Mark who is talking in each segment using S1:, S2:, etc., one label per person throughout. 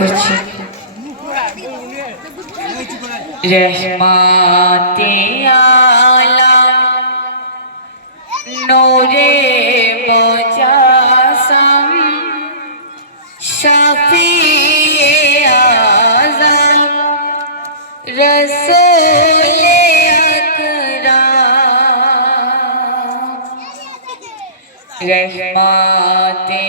S1: করছি।
S2: রহমাতে আলম নূরে মুজাসম শাফিয়ে আজম রসূলে আকরাম। রহমাতে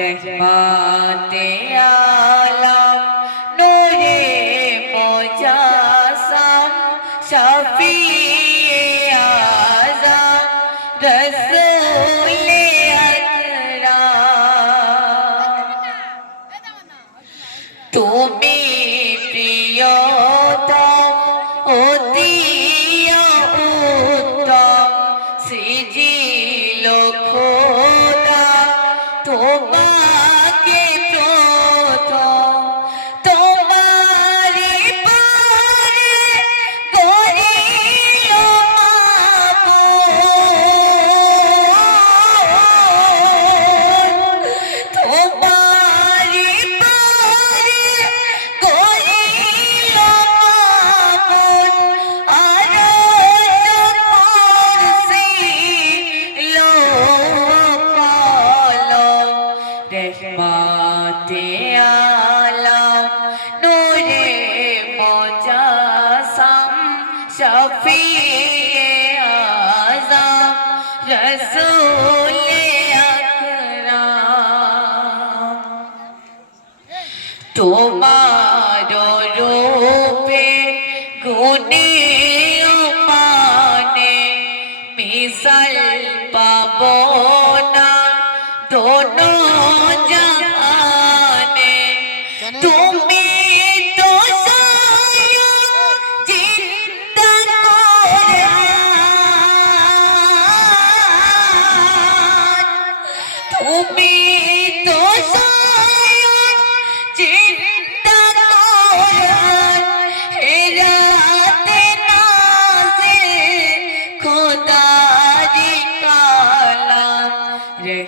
S2: রহমাতে আলম নূরে মুজাসম শফিয়ে আজম রসূলে আকরাম। তুমি প্রিয়তম অতীয় উত্তম সৃজিল খোদা おお রসূলে তোমার রূপে গুণে মানে মিশাল পাব না দোনো জাহানে তুমি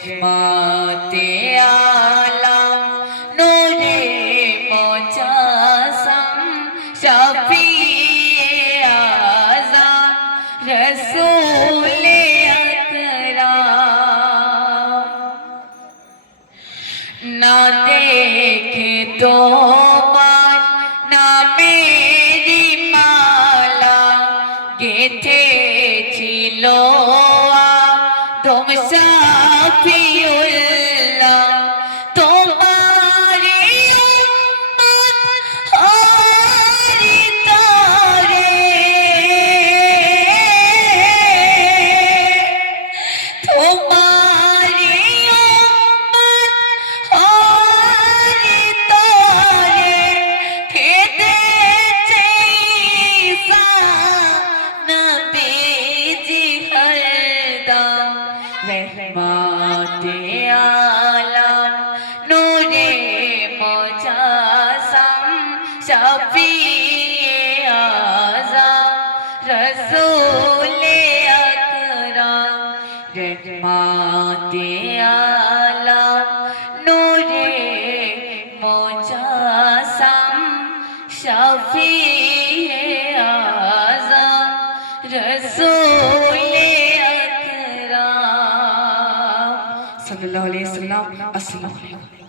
S2: रहमते आलम नूरे मोजासम शफी आजम रसूल अकरम ना देखे तो मान ना मेरी माला गेथे छिलो तुम सा رفيع മാറ്റിയാലം നൂരേ മോചസം ശബിയാസം റസൂലേ അക്രം മാറ്റിയാലം നൂരേ മോചസം ശബിയാസം റസൂൽ
S1: الله عليه وسلم